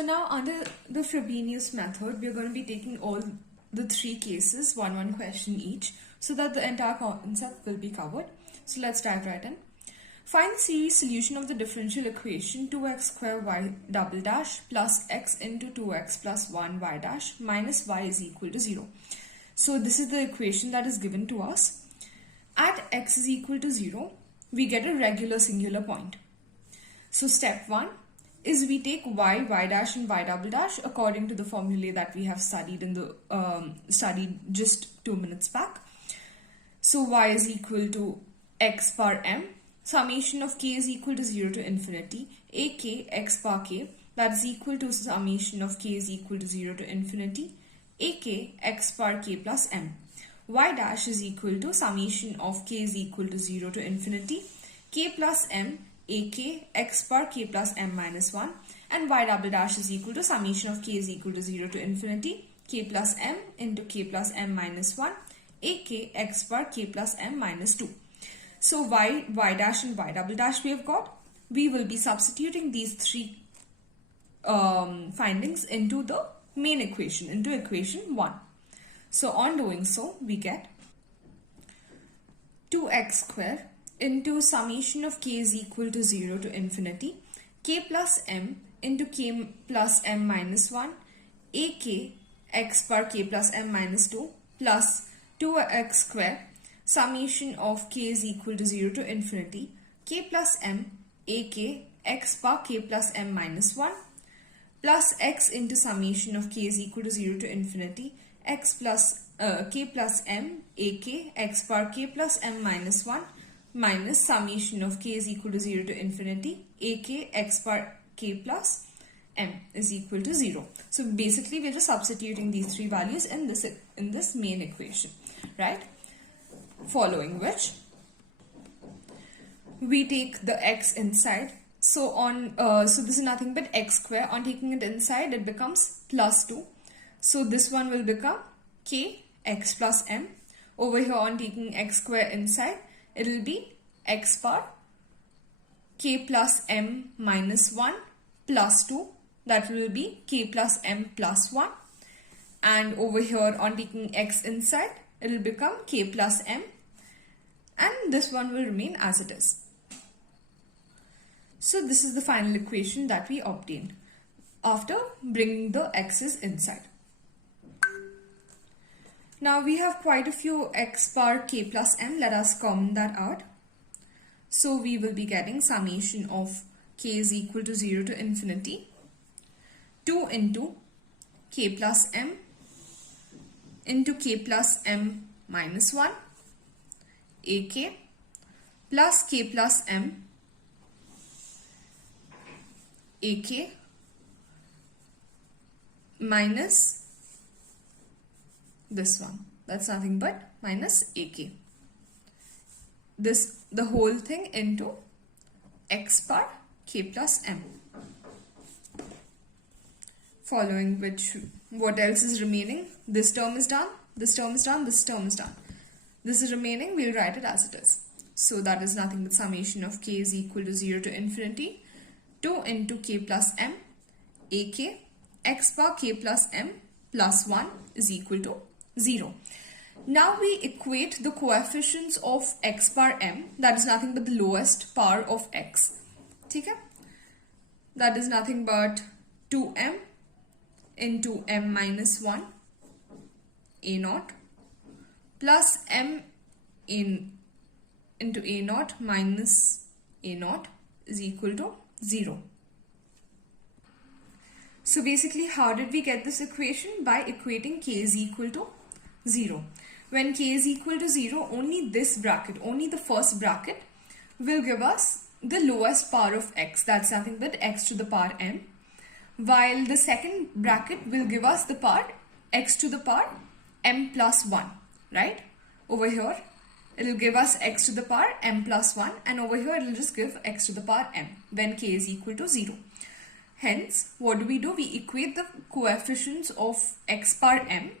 So now under the Frobenius method, we're going to be taking all the three cases, one question each, so that the entire concept will be covered. So let's dive right in. Find the series solution of the differential equation 2x square y double dash plus x into 2x plus 1 y dash minus y is equal to 0. So this is the equation that is given to us. At x is equal to 0, we get a regular singular point. So step 1 is we take y dash and y double dash according to the formulae that we have studied in the studied just 2 minutes back. So y is equal to x bar m, summation of k is equal to 0 to infinity, ak x bar k, that is equal to summation of k is equal to 0 to infinity, ak x bar k plus m. Y dash is equal to summation of k is equal to 0 to infinity, k plus m, ak x bar k plus m minus 1, and y double dash is equal to summation of k is equal to 0 to infinity, k plus m into k plus m minus 1, ak x bar k plus m minus 2. So y dash and y double dash we have got. We will be substituting these three findings into the main equation, into equation 1. So on doing so, we get 2x square into summation of k is equal to 0 to infinity, k plus m into k plus m minus 1, ak x bar k plus m minus 2 plus 2x square summation of k is equal to 0 to infinity, k plus m, ak x bar k plus m minus 1 plus x into summation of k is equal to 0 to infinity, x plus k plus m, ak x bar k plus m minus 1 minus summation of k is equal to 0 to infinity, ak x bar k plus m is equal to 0. So basically we're just substituting these three values in this main equation, right? Following which we take the x inside. So so this is nothing but x square. On taking it inside, it becomes plus 2. So this one will become k x plus m. Over here on taking x square inside, it will be x bar k plus m minus 1 plus 2. That will be k plus m plus 1. And over here on taking x inside, it will become k plus m. And this one will remain as it is. So this is the final equation that we obtained after bringing the x's inside. Now we have quite a few x bar k plus m. Let us comment that out. So we will be getting summation of k is equal to 0 to infinity, 2 into k plus m into k plus m minus 1, ak plus k plus m, ak minus this one, that's nothing but minus ak. The whole thing into x bar k plus m. Following which, what else is remaining? This term is done, this term is done, this term is done. This is remaining, we'll write it as it is. So that is nothing but summation of k is equal to 0 to infinity, 2 into k plus m, ak x bar k plus m plus 1 is equal to 0. Now we equate the coefficients of x bar m, that is nothing but the lowest power of x. Okay? That is nothing but 2m into m minus 1 a naught plus m into a naught minus a naught is equal to 0. So basically, how did we get this equation? By equating k is equal to 0. When k is equal to 0, only this bracket, only the first bracket will give us the lowest power of x. That's nothing but x to the power m. While the second bracket will give us the power x to the power m plus 1, right? Over here, it will give us x to the power m plus 1, and over here it will just give x to the power m when k is equal to 0. Hence, what do? We equate the coefficients of x bar m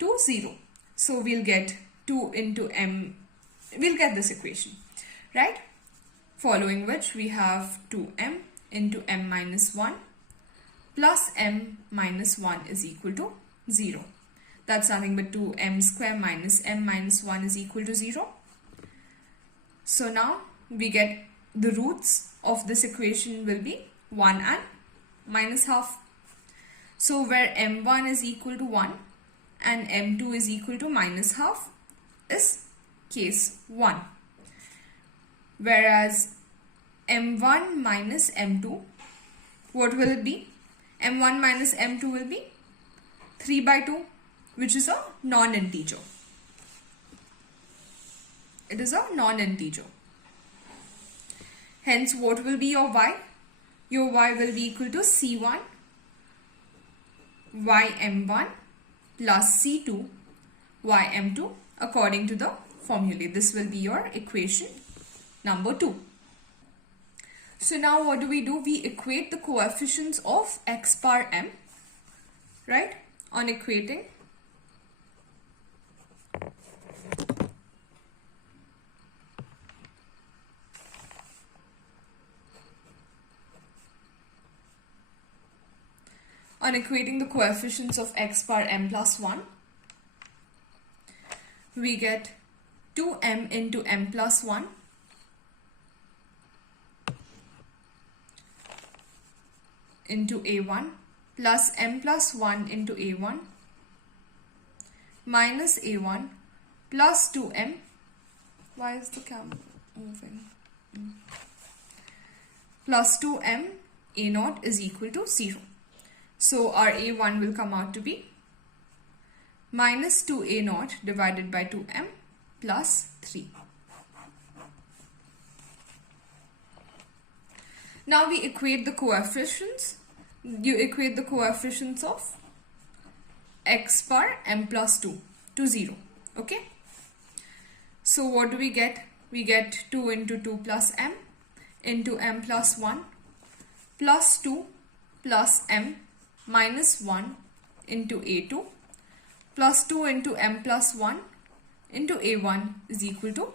to 0. So we'll get 2 into m, we'll get this equation, right? Following which we have 2m into m minus 1 plus m minus 1 is equal to 0. That's nothing but 2m square minus m minus 1 is equal to 0. So now we get the roots of this equation will be 1 and minus half. So where m1 is equal to 1 and m2 is equal to minus half is case 1. Whereas m1 minus m2, what will it be? m1 minus m2 will be 3 by 2, which is a non-integer. It is a non-integer. Hence, what will be your y? Your y will be equal to c1 ym1 plus c2 ym2 according to the formulae. This will be your equation number 2. So now what do? We equate the coefficients of x bar m, right? On equating the coefficients of x bar m plus 1, we get 2m into m plus 1 into a1 plus m plus 1 into a1 minus a1 plus 2m. Why is the camera moving? Plus 2m a0 is equal to 0. So our a1 will come out to be minus 2a0 divided by 2m plus 3. Now we equate the coefficients. You equate the coefficients of x bar m plus 2 to 0. Okay. So what do we get? We get 2 into 2 plus m into m plus 1 plus 2 plus m minus 1 into a2 plus 2 into m plus 1 into a1 is equal to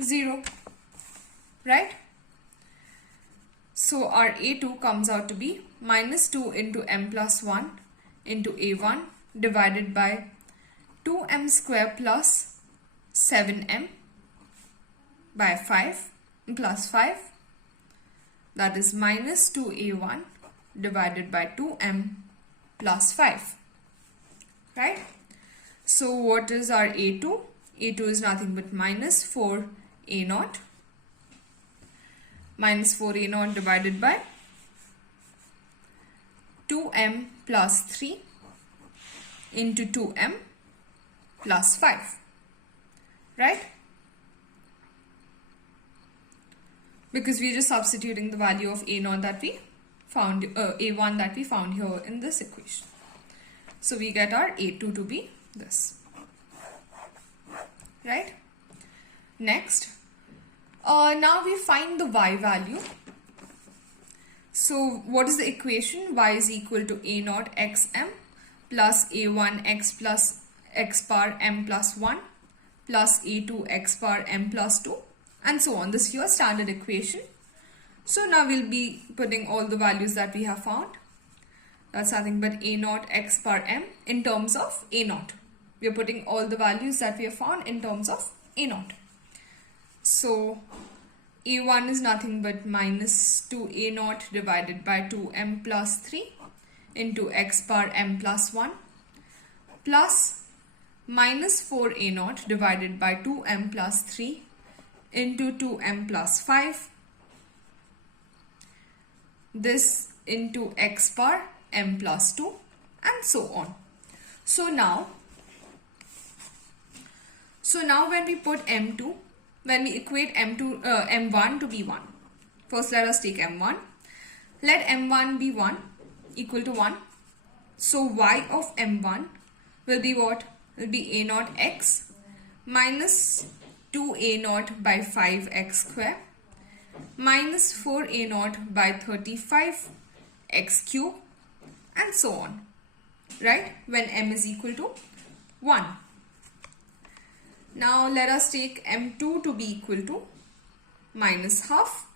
0. Right? So our a2 comes out to be minus 2 into m plus 1 into a1 divided by 2m square plus 7m by 5 plus 5, that is minus 2a1 divided by 2m plus 5. Right? So what is our a2? a2 is nothing but minus 4a0. Minus 4a0 divided by 2m plus 3 into 2m plus 5. Right? Because we are just substituting the value of a0 that we found, a1 that we found here in this equation. So we get our a2 to be this. Right? Next. Now we find the y value. So what is the equation? Y is equal to a0 xm plus a1 x plus x bar m plus 1 plus a2 x bar m plus 2 and so on. This is your standard equation. So now we'll be putting all the values that we have found. That's nothing but a0 x bar m in terms of a0. We are putting all the values that we have found in terms of a0. So a1 is nothing but minus 2a0 divided by 2m plus 3 into x bar m plus 1 plus minus 4a0 divided by 2m plus 3 into 2m plus 5. This into x bar m plus 2 and so on. So now when we put m2, when we equate m1 to be 1. First let us take m1. Let m1 be 1 equal to 1. So y of m1 will be what? Will be a0 x minus 2a0 by 5x square minus 4a0 by 35 x cube and so on. Right? When m is equal to 1. Now let us take m2 to be equal to minus half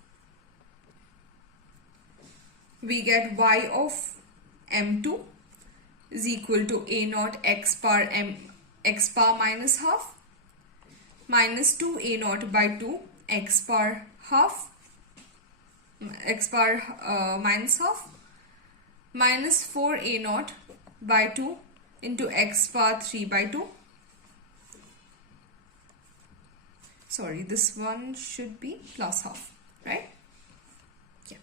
we get y of m2 is equal to a naught x power minus half minus 2 a naught by 2 x power minus half minus 4 a naught by 2 into x power 3 by 2. Sorry, this one should be plus half, right? Yeah.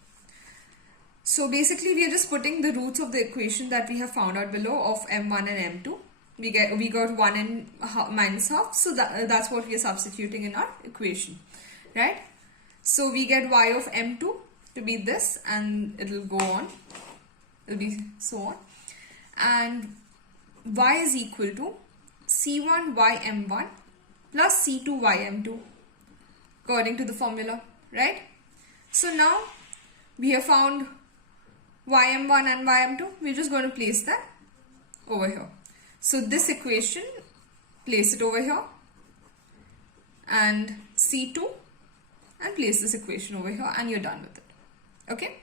So basically we are just putting the roots of the equation that we have found out below of m1 and m2. We got 1 and minus half, so that's what we are substituting in our equation, right? So we get y of m2 to be this, and it'll go on, it'll be so on, and y is equal to c1 y m1 plus c2 y m2 according to the formula, right? So now we have found ym1 and ym2. We're just going to place that over here. So this equation, place it over here, and C2, and place this equation over here, and you're done with it. Okay.